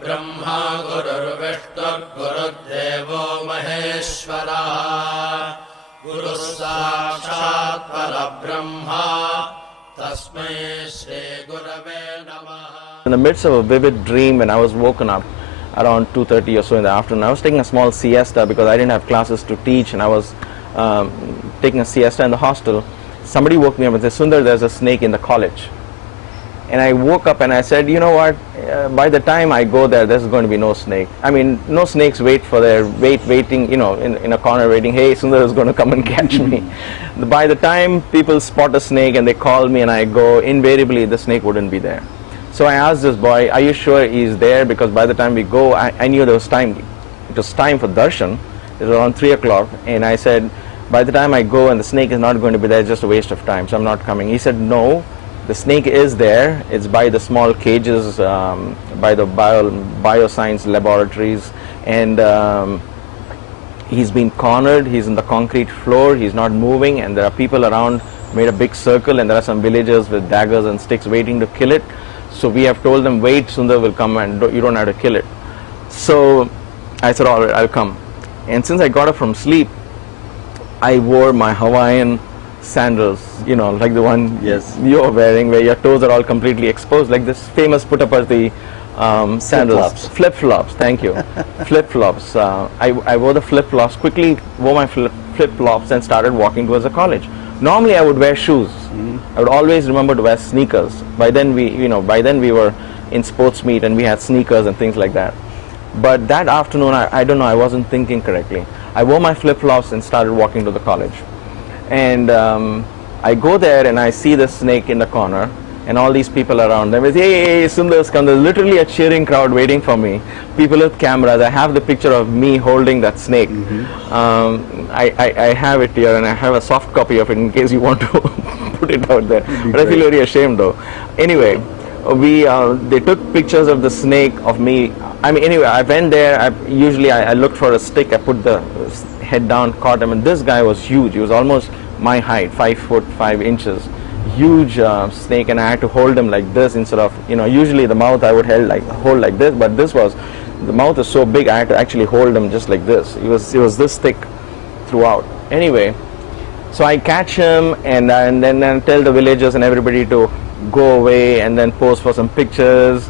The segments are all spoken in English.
Brahma Gururvishnu Maheshwara Guru Sakshat Parabrahma Tasmai Shri Gurave Namaha. In the midst of a vivid dream, when I was woken up around 2:30 or so in the afternoon, I was taking a small siesta because I didn't have classes to teach, and I was taking a siesta in the hostel. Somebody woke me up and said, "Sundar, there's a snake in the college." And I woke up and I said, you know what, by the time I go there, there's going to be no snake. I mean, no snakes waiting, you know, in a corner waiting, hey, Sundar is going to come and catch me. By the time people spot a snake and they call me and I go, invariably the snake wouldn't be there. So I asked this boy, are you sure he's there? Because by the time we go, I knew there was time. It was time for darshan. It was around 3 o'clock. And I said, by the time I go and the snake is not going to be there, it's just a waste of time, so I'm not coming. He said, no. The snake is there. It's by the small cages, by the bioscience laboratories, and he's been cornered. He's in the concrete floor. He's not moving, and there are people around, made a big circle, and there are some villagers with daggers and sticks waiting to kill it. So we have told them, wait, Sundar will come, and you don't have to kill it. So I said, all right, I'll come. And since I got up from sleep, I wore my Hawaiian sandals, you know, like the one you're wearing, where your toes are all completely exposed, like this famous Puttaparthi sandals. Flip-flops, thank you. Flip-flops. I wore the flip-flops, quickly wore my flip-flops and started walking towards the college. Normally I would wear shoes. I would always remember to wear sneakers. By then we were in sports meet and we had sneakers and things like that. But that afternoon, I don't know, I wasn't thinking correctly. I wore my flip-flops and started walking to the college. And I go there and I see the snake in the corner and all these people around them. Hey, Sundar's come. There's literally a cheering crowd waiting for me. People with cameras. I have the picture of me holding that snake. I have it here and I have a soft copy of it in case you want to put it out there. But I feel very ashamed though. Anyway, they took pictures of the snake, of me. I mean, anyway, I went there. I looked for a stick. I put the head down, caught him, and this guy was huge. He was almost my height, 5 foot 5 inches, huge snake, and I had to hold him like this instead of, you know, usually the mouth I would hold like this, but the mouth is so big I had to actually hold him just like this. It was this thick throughout. Anyway, so I catch him and then tell the villagers and everybody to go away and then pose for some pictures.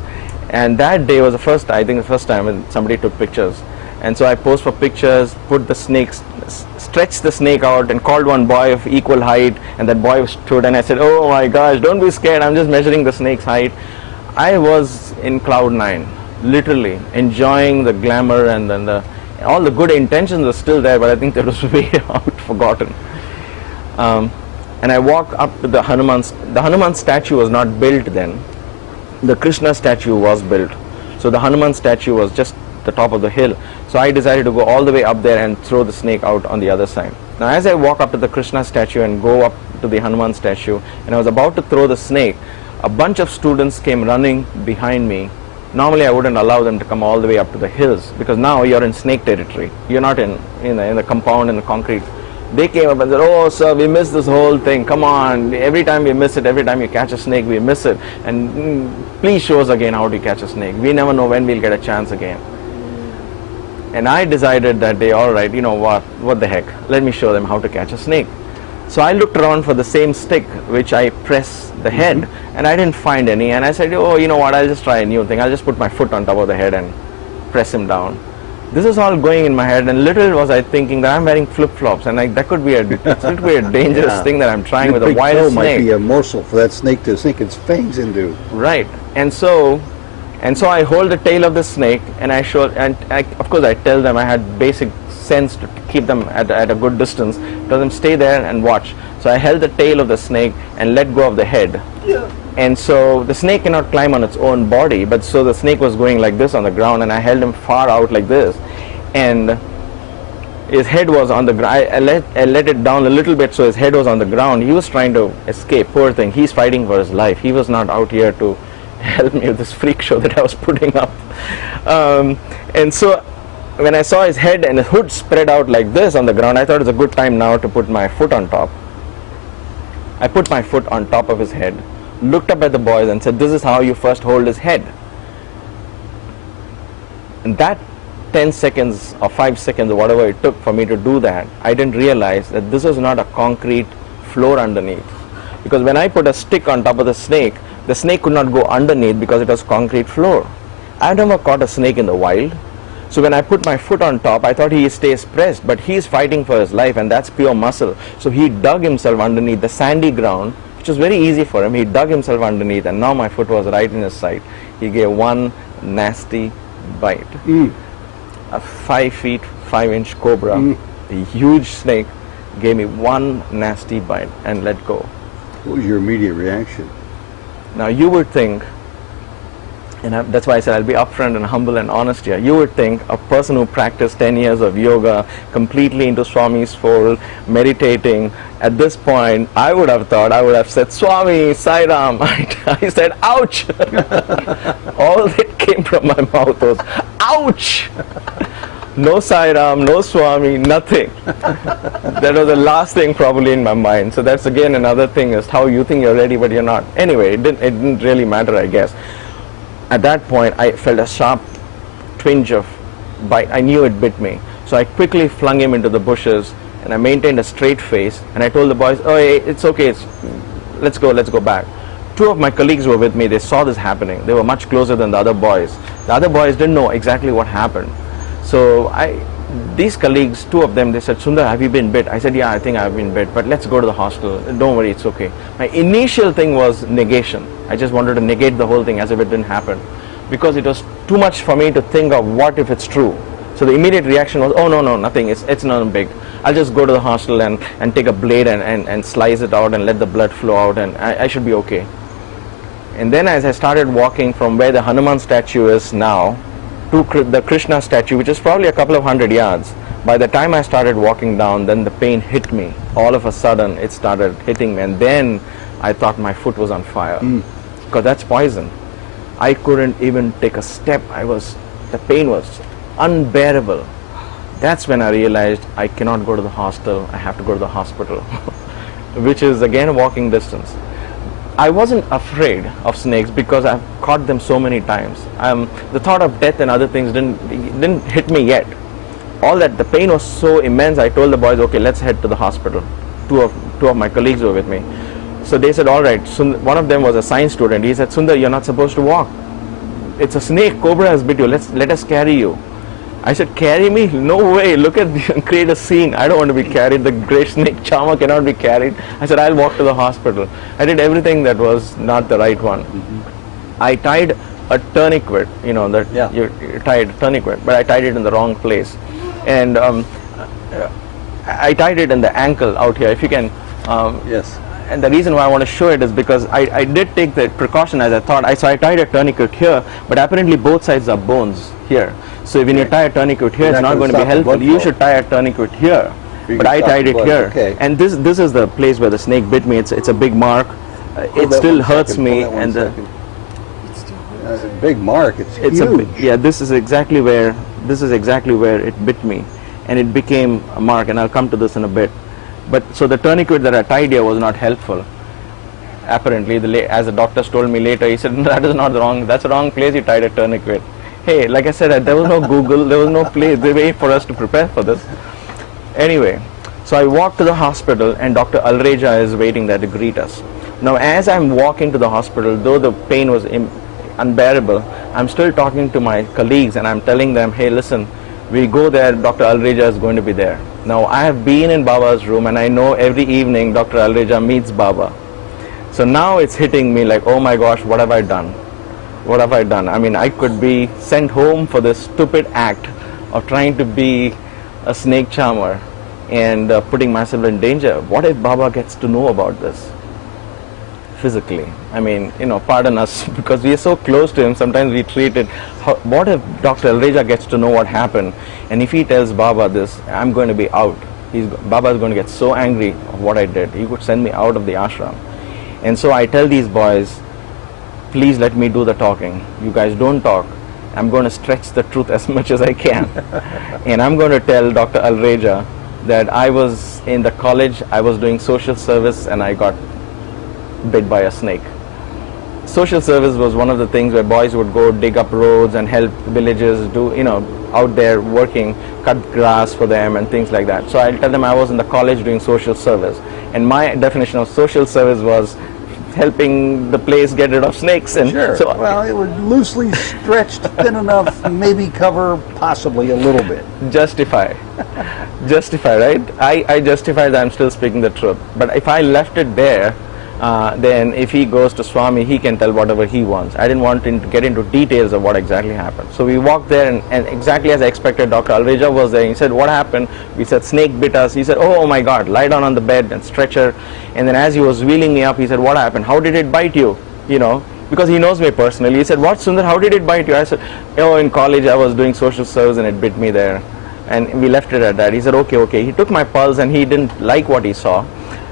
And that day was the first time when somebody took pictures. And so I posed for pictures, stretched the snake out and called one boy of equal height, and that boy stood and I said, oh my gosh, don't be scared, I'm just measuring the snake's height. I was in cloud 9, literally enjoying the glamour, and then all the good intentions were still there, but I think that was way out forgotten. And I walk up to the Hanuman statue was not built then. The Krishna statue was built. So the Hanuman statue was just the top of the hill. So I decided to go all the way up there and throw the snake out on the other side. Now as I walk up to the Krishna statue and go up to the Hanuman statue, and I was about to throw the snake, a bunch of students came running behind me. Normally I wouldn't allow them to come all the way up to the hills, because now you're in snake territory. You're not in the compound, in the concrete. They came up and said, oh sir, we missed this whole thing, come on, every time we miss it, every time you catch a snake we miss it, and please show us again how to catch a snake. We never know when we'll get a chance again. And I decided that day, all right, you know what the heck, let me show them how to catch a snake. So I looked around for the same stick which I press the head, and I didn't find any, and I said, oh, you know what, I'll just try a new thing. I'll just put my foot on top of the head and press him down. This is all going in my head, and little was I thinking that I'm wearing flip-flops, and that could be a dangerous thing that I'm trying with a wild snake. Might be a morsel for that snake to sink its fangs into. Right, and so I hold the tail of the snake, and of course I tell them, I had basic sense to keep them at a good distance, tell them stay there and watch. So I held the tail of the snake and let go of the head. Yeah. And so the snake cannot climb on its own body, but so the snake was going like this on the ground, and I held him far out like this, and his head was on the ground. I let it down a little bit so his head was on the ground. He was trying to escape, poor thing. He's fighting for his life. He was not out here to help me with this freak show that I was putting up. And so when I saw his head and his hood spread out like this on the ground, I thought it was a good time now to put my foot on top. I put my foot on top of his head, looked up at the boys and said, this is how you first hold his head. And that 10 seconds or 5 seconds or whatever it took for me to do that, I didn't realize that this was not a concrete floor underneath. Because when I put a stick on top of the snake could not go underneath because it was concrete floor. I've never caught a snake in the wild. So when I put my foot on top, I thought he stays pressed, but he's fighting for his life, and that's pure muscle. So he dug himself underneath the sandy ground, which was very easy for him. He dug himself underneath, and now my foot was right in his side. He gave one nasty bite. A 5 feet 5 inch cobra, a huge snake, gave me one nasty bite and let go. What was your immediate reaction? Now you would think, and that's why I said I'll be upfront and humble and honest here. You would think a person who practiced 10 years of yoga, completely into Swami's fold, meditating, at this point, I would have said, Swami, Sai Ram. I said, ouch! All that came from my mouth was, ouch! No Sai Ram, no Swami, nothing. That was the last thing probably in my mind. So that's again another thing, is how you think you're ready but you're not. Anyway, it didn't really matter, I guess. At that point, I felt a sharp twinge of bite. I knew it bit me. So I quickly flung him into the bushes, and I maintained a straight face, and I told the boys, oh, hey, it's okay, let's go back. Two of my colleagues were with me. They saw this happening. They were much closer than the other boys. The other boys didn't know exactly what happened. So these colleagues, two of them, they said, Sundar, have you been bit? I said, yeah, I think I've been bit, but let's go to the hospital. Don't worry, it's okay. My initial thing was negation. I just wanted to negate the whole thing as if it didn't happen, because it was too much for me to think of what if it's true. So the immediate reaction was, oh, no, nothing, it's not big. I'll just go to the hospital and take a blade and slice it out and let the blood flow out, and I should be okay. And then as I started walking from where the Hanuman statue is now to the Krishna statue, which is probably a couple of 100 yards, by the time I started walking down, then the pain hit me. All of a sudden, it started hitting me, and then I thought my foot was on fire, because that's poison. I couldn't even take a step. The pain was unbearable. That's when I realized I cannot go to the hostel. I have to go to the hospital, which is again a walking distance. I wasn't afraid of snakes because I've caught them so many times. The thought of death and other things didn't hit me yet. All that, the pain was so immense, I told the boys, okay, let's head to the hospital. Two of my colleagues were with me. So they said, all right. One of them was a science student. He said, Sundar, you're not supposed to walk. It's a snake, cobra has bit you. Let us carry you. I said, carry me? No way. Look at, create a scene. I don't want to be carried. The great snake charmer cannot be carried. I said, I'll walk to the hospital. I did everything that was not the right one. I tied a tourniquet, you tied a tourniquet, but I tied it in the wrong place. And I tied it in the ankle out here. If you can. Yes. And the reason why I want to show it is because I did take the precaution as I thought. So I tied a tourniquet here, but apparently both sides are bones here. So when you tie a tourniquet here, it's not going to be helpful. You should tie a tournicate here. But I tied it here. Okay. And this is the place where the snake bit me. It's a big mark. It still hurts me. And it's a big mark. It's huge. This is exactly where it bit me, and it became a mark. And I'll come to this in a bit. But so the tourniquet that I tied here was not helpful. Apparently, as the doctors told me later, he said, that's the wrong place you tied a tourniquet. Hey, like I said, there was no Google, there was no place, they wait for us to prepare for this. Anyway, so I walked to the hospital, and Dr. Alreja is waiting there to greet us. Now, as I'm walking to the hospital, though the pain was unbearable, I'm still talking to my colleagues, and I'm telling them, hey, listen, we go there, Dr. Alreja is going to be there. Now, I have been in Baba's room, and I know every evening Dr. Alreja meets Baba. So now it's hitting me like, oh my gosh, what have I done? What have I done? I mean, I could be sent home for this stupid act of trying to be a snake charmer and putting myself in danger. What if Baba gets to know about this physically? I mean, pardon us, because we are so close to him, sometimes we treat it. What if Dr. Alreja gets to know what happened, and if he tells Baba this, I'm going to be out. Baba is going to get so angry of what I did. He could send me out of the ashram. And so I tell these boys, please let me do the talking. You guys don't talk. I'm going to stretch the truth as much as I can. And I'm going to tell Dr. Alreja that I was in the college, I was doing social service, and I got bit by a snake. social service was one of the things where boys would go dig up roads and help villages do, out there working, cut grass for them and things like that. So I'll tell them I was in the college doing social service, and my definition of social service was helping the place get rid of snakes. And Sure. so Well, it was loosely stretched, thin enough, maybe cover possibly a little bit. justify, right? I justify that I'm still speaking the truth. But if I left it there, then if he goes to Swami, he can tell whatever he wants. I didn't want him to get into details of what exactly happened. So we walked there, and exactly as I expected, Dr. Alreja was there. He said, what happened? We said, snake bit us. He said, oh my God, lie down on the bed and stretcher. And then as he was wheeling me up, he said, what happened? How did it bite you? Because he knows me personally. He said, what, Sundar, how did it bite you? I said, in college I was doing social service and it bit me there. And we left it at that. He said, okay. He took my pulse and he didn't like what he saw.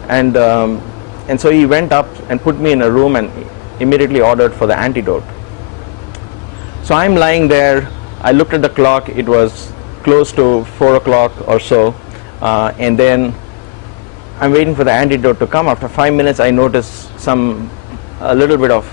And so he went up and put me in a room and immediately ordered for the antidote. So I'm lying there. I looked at the clock. It was close to 4 o'clock or so. And then I'm waiting for the antidote to come. After 5 minutes, I noticed a little bit of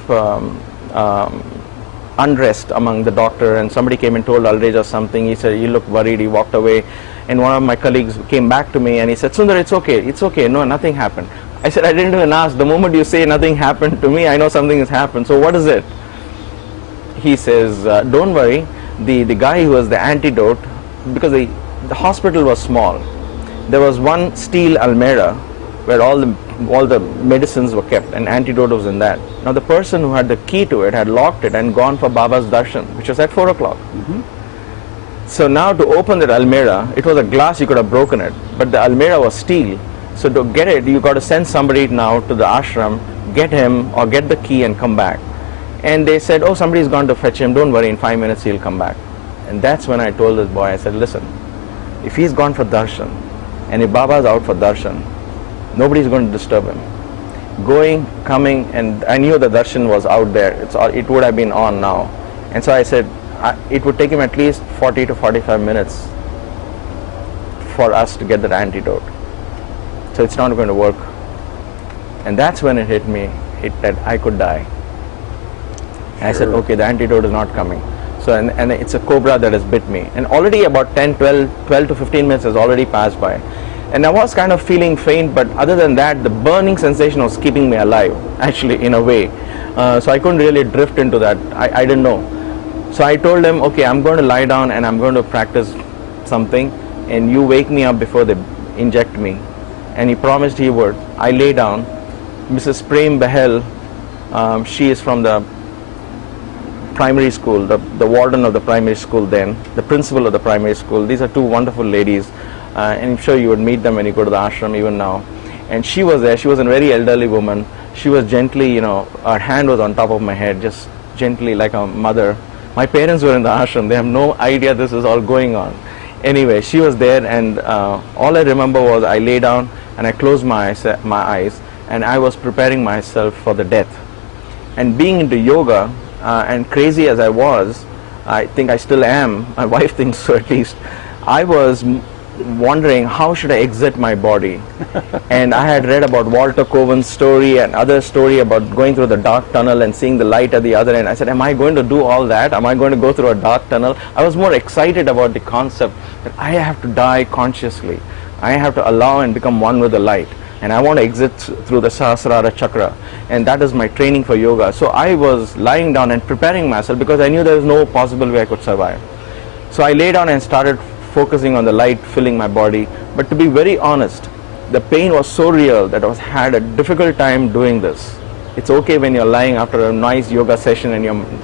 unrest among the doctor, and somebody came and told Alreja something. He said, you look worried. He walked away. And one of my colleagues came back to me and he said, Sundar, it's okay. No, nothing happened. I said, I didn't even ask. The moment you say nothing happened to me, I know something has happened. So what is it? He says, don't worry. The guy who was the antidote, because the hospital was small, there was one steel almirah where all the medicines were kept, and antidote was in that. Now the person who had the key to it had locked it and gone for Baba's darshan, which was at 4 o'clock. Mm-hmm. So now to open that almirah, it was a glass, you could have broken it, but the almirah was steel. So to get it, you got to send somebody now to the ashram, get him or get the key and come back. And they said, oh, somebody's gone to fetch him. Don't worry, in 5 minutes he'll come back. And that's when I told this boy, I said, listen, if he's gone for darshan and if Baba's out for darshan, nobody's going to disturb him. Going, coming, and I knew the darshan was out there. It would have been on now. And so I said, it would take him at least 40 to 45 minutes for us to get that antidote. So it's not going to work. And that's when it hit me, that I could die. And I said, okay, the antidote is not coming. So, and it's a cobra that has bit me. And already about 12 to 15 minutes has already passed by. And I was kind of feeling faint, but other than that, the burning sensation was keeping me alive, actually, in a way. So I couldn't really drift into that. I didn't know. So I told him, okay, I'm going to lie down and I'm going to practice something, and you wake me up before they inject me. And he promised he would. I lay down. Mrs. Prem Behel, she is from the primary school, the warden of the primary school then, the principal of the primary school. These are two wonderful ladies, and I'm sure you would meet them when you go to the ashram even now. And she was there. She was a very elderly woman. She was gently, her hand was on top of my head, just gently like a mother. My parents were in the ashram. They have no idea this is all going on. Anyway, she was there, and all I remember was I lay down and I closed my eyes, and I was preparing myself for the death. And being into yoga, and crazy as I was, I think I still am, my wife thinks so at least, I was wondering how should I exit my body. And I had read about Walter Coven's story and other story about going through the dark tunnel and seeing the light at the other end. I said, am I going to do all that? Am I going to go through a dark tunnel? I was more excited about the concept that I have to die consciously. I have to allow and become one with the light. And I want to exit through the Sahasrara chakra. And that is my training for yoga. So I was lying down and preparing myself because I knew there was no possible way I could survive. So I lay down and started focusing on the light filling my body. But to be very honest, the pain was so real that I had a difficult time doing this. It's okay when you're lying after a nice yoga session and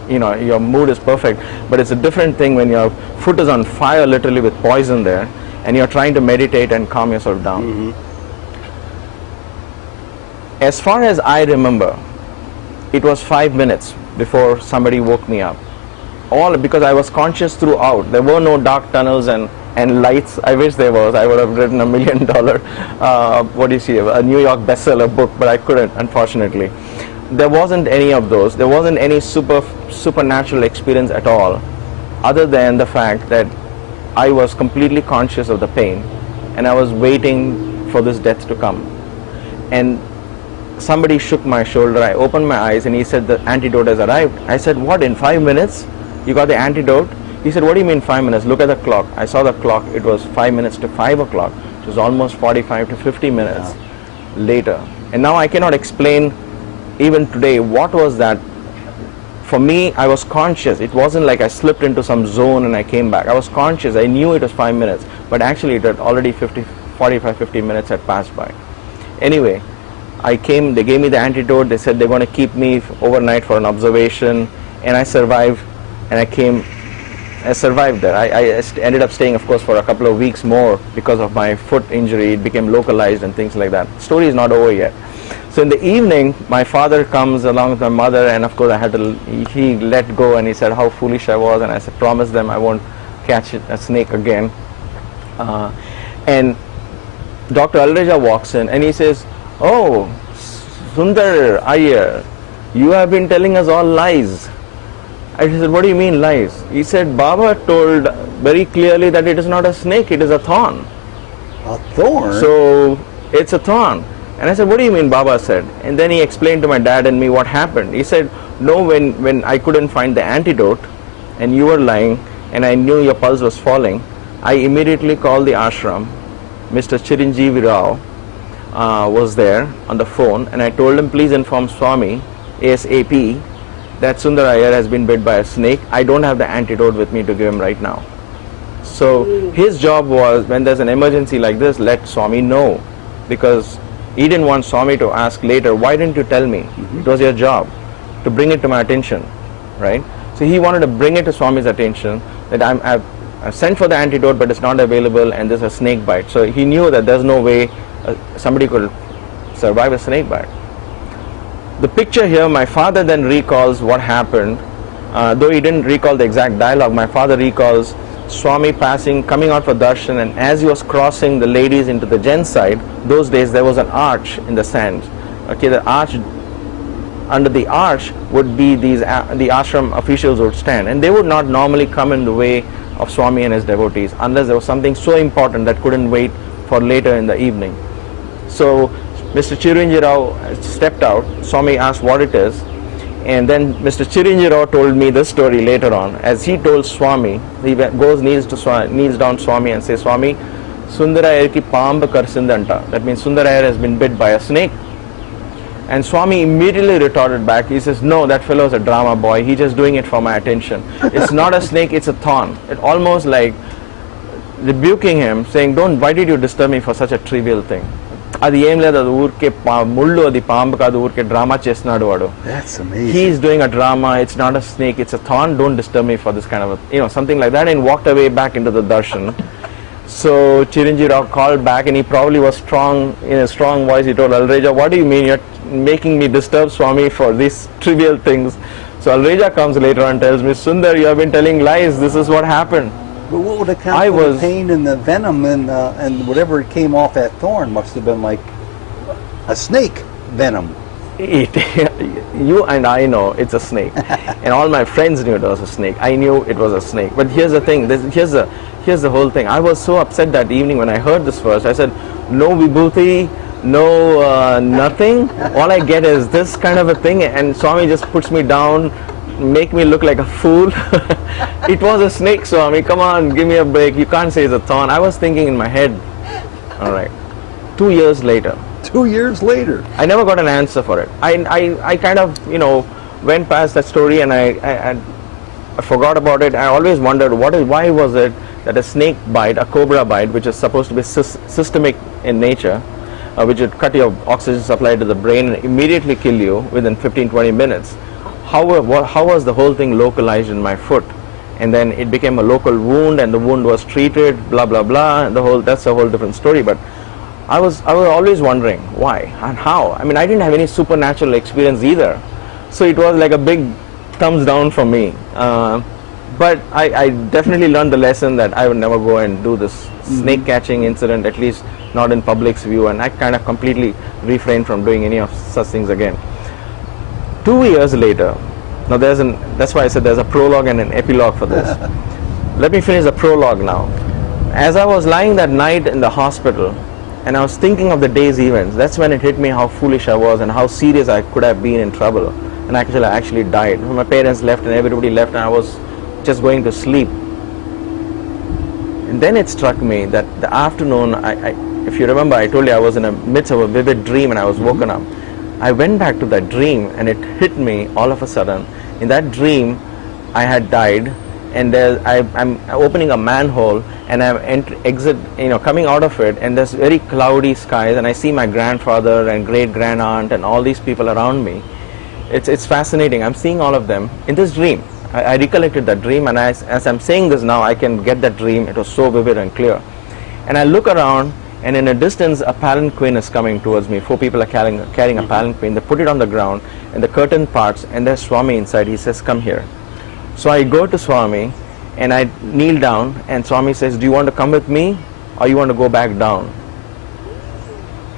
your mood is perfect, but it's a different thing when your foot is on fire literally with poison there and you're trying to meditate and calm yourself down. Mm-hmm. As far as I remember, it was 5 minutes before somebody woke me up. All because I was conscious throughout. There were no dark tunnels and lights. I wish there was. I would have written $1 million, a New York bestseller book, but I couldn't, unfortunately. There wasn't any of those. There wasn't any supernatural experience at all, other than the fact that I was completely conscious of the pain, and I was waiting for this death to come. And somebody shook my shoulder. I opened my eyes and he said the antidote has arrived. I said, what, in 5 minutes? You got the antidote? He said, what do you mean 5 minutes? Look at the clock. I saw the clock. It was 5 minutes to 5 o'clock. It was almost 45 to 50 minutes later. And now I cannot explain even today what was that. For me, I was conscious. It wasn't like I slipped into some zone and I came back. I was conscious. I knew it was 5 minutes, but actually it had already 45, 50 minutes had passed by. Anyway, I came, they gave me the antidote. They said they're going to keep me overnight for an observation, and I survived, and I survived there. I ended up staying, of course, for a couple of weeks more because of my foot injury. It became localized and things like that. Story is not over yet. So in the evening, my father comes along with my mother, and of course he let go, and he said how foolish I was, and I said, promise them I won't catch a snake again. And Dr. Alreja walks in and he says, oh, Sundar Iyer, you have been telling us all lies. I said, what do you mean lies? He said, Baba told very clearly that it is not a snake, it is a thorn. A thorn? So it's a thorn. And I said, what do you mean, Baba said? And then he explained to my dad and me what happened. He said, no, when I couldn't find the antidote and you were lying and I knew your pulse was falling, I immediately called the ashram. Mr. Chiranjeevi Rao was there on the phone, and I told him, please inform Swami ASAP that Sundar Iyer has been bit by a snake. I don't have the antidote with me to give him right now. So his job was, when there's an emergency like this, let Swami know, because he didn't want Swami to ask later, why didn't you tell me? It was your job to bring it to my attention, right? So he wanted to bring it to Swami's attention that I've sent for the antidote, but it's not available, and there's a snake bite. So he knew that there's no way somebody could survive a snake bite. The picture here, my father then recalls what happened, though he didn't recall the exact dialogue. My father recalls Swami coming out for darshan, and as he was crossing the ladies into the gents side, those days there was an arch in the sand. Okay, the arch, under the arch would be the ashram officials would stand, and they would not normally come in the way of Swami and his devotees unless there was something so important that couldn't wait for later in the evening. So Mr. Chiranjeevi Rao stepped out. Swami asked what it is, and then Mr. Chiranjeevi Rao told me this story later on. As he told Swami, he kneels down Swami and says, Swami, Sundar Iyer ki paambu karsindanta. That means Sundar Iyer has been bit by a snake. And Swami immediately retorted back. He says, no, that fellow is a drama boy. He's just doing it for my attention. It's not a snake, it's a thorn. It almost like rebuking him, saying, why did you disturb me for such a trivial thing? Adi em ledhu adu urke mullu adi paambu kaadu urke drama chestunadu vadu. That's amazing. He's doing a drama. It's not a snake, it's a thorn. Don't disturb me for this kind of something like that, and walked away back into the darshan. So Chiranjeevi Rao called back, and he probably was strong, in a strong voice. He told Alreja, what do you mean you're making me disturb Swami for these trivial things? So Alreja comes later and tells me, Sundar, you have been telling lies. This is what happened. But what would account for the pain and the venom and whatever came off that thorn must have been like a snake venom. You and I know it's a snake, and all my friends knew it was a snake. I knew it was a snake. But here's the thing. Here's the whole thing. I was so upset that evening when I heard this verse. I said, no vibhuti, no nothing. All I get is this kind of a thing, and Swami just puts me down, make me look like a fool. It was a snake, Swami. Come on, give me a break. You can't say it's a thorn. I was thinking in my head. All right. 2 years later. 2 years later. I never got an answer for it. I kind of, went past that story, and I forgot about it. I always wondered why was it that a snake bite, a cobra bite, which is supposed to be systemic in nature, which would cut your oxygen supply to the brain and immediately kill you within 15-20 minutes. How was the whole thing localized in my foot? And then it became a local wound, and the wound was treated, blah blah blah. And that's a whole different story. But I was always wondering why and how. I mean, I didn't have any supernatural experience either, so it was like a big thumbs down for me. But I definitely learned the lesson that I would never go and do this snake catching incident, at least not in public's view, and I kind of completely refrained from doing any of such things again. 2 years later, now that's why I said there's a prologue and an epilogue for this. Let me finish the prologue now. As I was lying that night in the hospital, And I was thinking of the day's events. That's when it hit me how foolish I was and how serious I could have been in trouble. And I actually died. My parents left and everybody left, and I was just going to sleep. And then it struck me that the afternoon, if you remember, I told you I was in the midst of a vivid dream and I was woken up. I went back to that dream and it hit me all of a sudden. In that dream, I had died, and I'm opening a manhole, and I'm coming out of it, and there's very cloudy skies, and I see my grandfather and great grand aunt and all these people around me. It's fascinating. I'm seeing all of them in this dream. I recollected that dream, and as I'm saying this now, I can get that dream. It was so vivid and clear. And I look around, and in a distance, a palanquin is coming towards me. 4 people are carrying a palanquin. They put it on the ground, and the curtain parts, and there's Swami inside. He says, "Come here." So I go to Swami, and I kneel down, and Swami says, "Do you want to come with me, or you want to go back down?"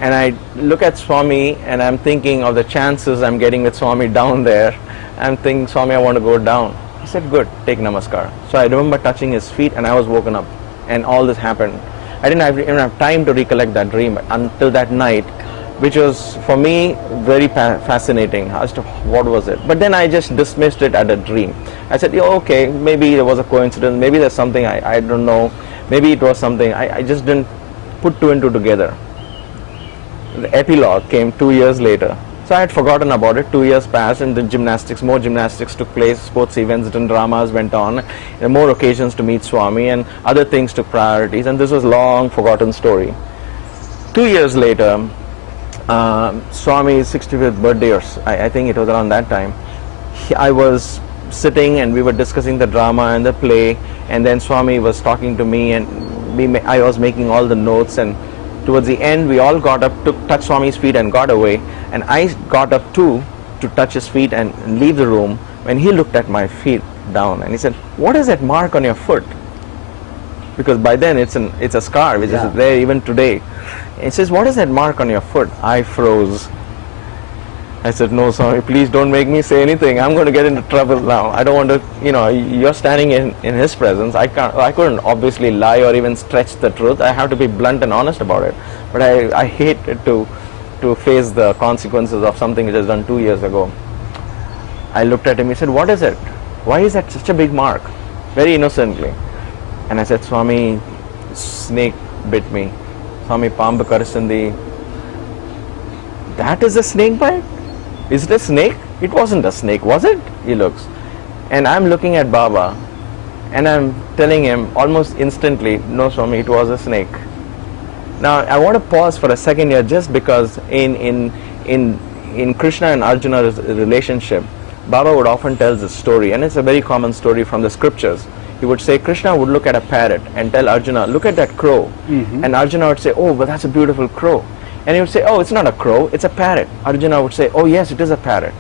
And I look at Swami, and I'm thinking of the chances I'm getting with Swami down there. I'm thinking, "Swami, I want to go down." He said, "Good, take namaskar." So I remember touching his feet, and I was woken up, and all this happened. I didn't even have time to recollect that dream until that night, which was for me very fascinating as to what was it. But then I just dismissed it as a dream. I said, "Yeah, okay, maybe there was a coincidence, maybe there's something I don't know, maybe it was something." I just didn't put 2 and 2 together. The epilogue came 2 years later. So I had forgotten about it. 2 years passed, and then more gymnastics took place, sports events and dramas went on, and more occasions to meet Swami, and other things took priorities, and this was long forgotten story. 2 years later, Swami's 65th birthday, or I think it was around that time, I was sitting and we were discussing the drama and the play, and then Swami was talking to me, and I was making all the notes, and towards the end we all got up to touch Swami's feet and got away, and I got up too to touch his feet and leave the room, when he looked at my feet down and he said, "What is that mark on your foot?" Because by then it's a scar which is there even today. And he says, "What is that mark on your foot?" I froze. I said, "No, Swami, please don't make me say anything. I'm going to get into trouble now. I don't want to, you're standing in his presence. I couldn't obviously lie or even stretch the truth. I have to be blunt and honest about it. But I hate it to face the consequences of something which was done 2 years ago." I looked at him. He said, "What is it? Why is that such a big mark?" Very innocently. And I said, "Swami, snake bit me. Swami, paambu karisindi." "That is a snake bite? Is it a snake?" "It wasn't a snake, was it?" He looks. And I'm looking at Baba, and I'm telling him almost instantly, "No, Swami, it was a snake." Now, I want to pause for a second here, just because in Krishna and Arjuna's relationship, Baba would often tell this story, and it's a very common story from the scriptures. He would say, Krishna would look at a parrot and tell Arjuna, "Look at that crow." And Arjuna would say, "Oh, but that's a beautiful crow." And he would say, "Oh, it's not a crow, it's a parrot." Arjuna would say, "Oh yes, it is a parrot."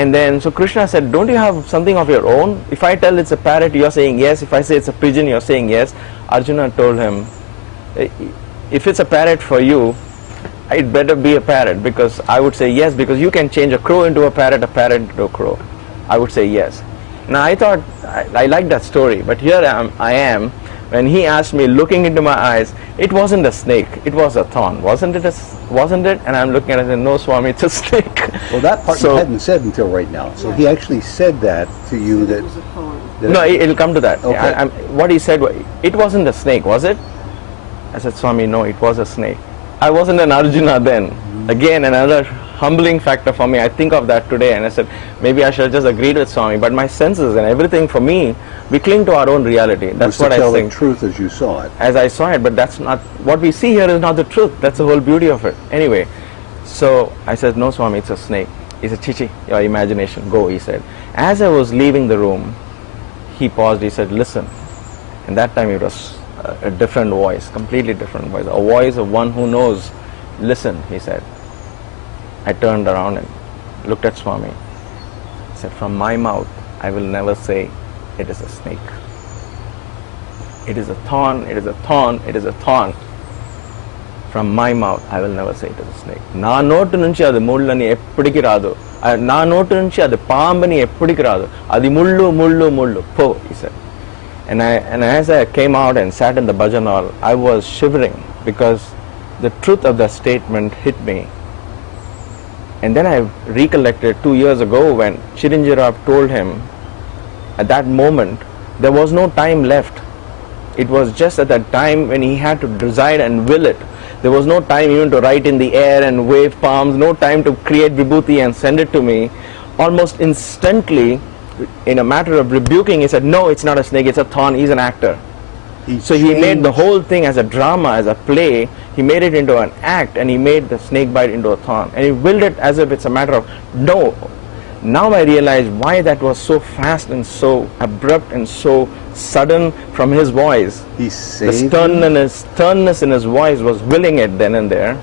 And then, so Krishna said, "Don't you have something of your own? If I tell it's a parrot, you're saying yes. If I say it's a pigeon, you're saying yes." Arjuna told him, "If it's a parrot for you, it better be a parrot, because I would say yes, because you can change a crow into a parrot into a crow." I would say yes. Now I thought, I liked that story, but here I am, when he asked me, looking into my eyes, it wasn't a snake, it was a thorn, wasn't it? And I'm looking at it and saying, "No, Swami, it's a snake." Well, that part you hadn't said until right now. So he actually said that to you, that... No, it'll come to that. Okay. What he said was, "It wasn't a snake, was it?" I said, "Swami, no, it was a snake." I wasn't an Arjuna then. Again, another humbling factor for me. I think of that today, and I said, maybe I should have just agreed with Swami, but my senses and everything, for me, we cling to our own reality. That's what I think. To tell the truth as you saw it. As I saw it, but that's not, what we see here is not the truth. That's the whole beauty of it. Anyway, so I said, "No, Swami, it's a snake." He said, "Chichi, your imagination, go," he said. As I was leaving the room, he paused, he said, "Listen." And that time it was a different voice, completely different voice, a voice of one who knows. "Listen," he said. I turned around and looked at Swami. He said, "From my mouth, I will never say it is a snake. It is a thorn, it is a thorn, it is a thorn. From my mouth, I will never say it is a snake. Na notu nunchi adu mullani eppudiki raadu. Na notu nunchi adu paambani eppudiki raadu. Adi mullu, po," he said. And as I came out and sat in the bhajan hall, I was shivering, because the truth of that statement hit me. And then I recollected 2 years ago when Chiranjirav told him, at that moment, there was no time left. It was just at that time when he had to decide and will it. There was no time even to write in the air and wave palms, no time to create vibhuti and send it to me. Almost instantly, in a matter of rebuking, he said, no, it's not a snake, it's a thorn, he's an actor. So he made the whole thing as a drama, as a play. He made it into an act, and he made the snake bite into a thorn. And he willed it as if it's a matter of no. Now I realize why that was so fast and so abrupt and so sudden from his voice. He saved the sternness in his voice was willing it then and there.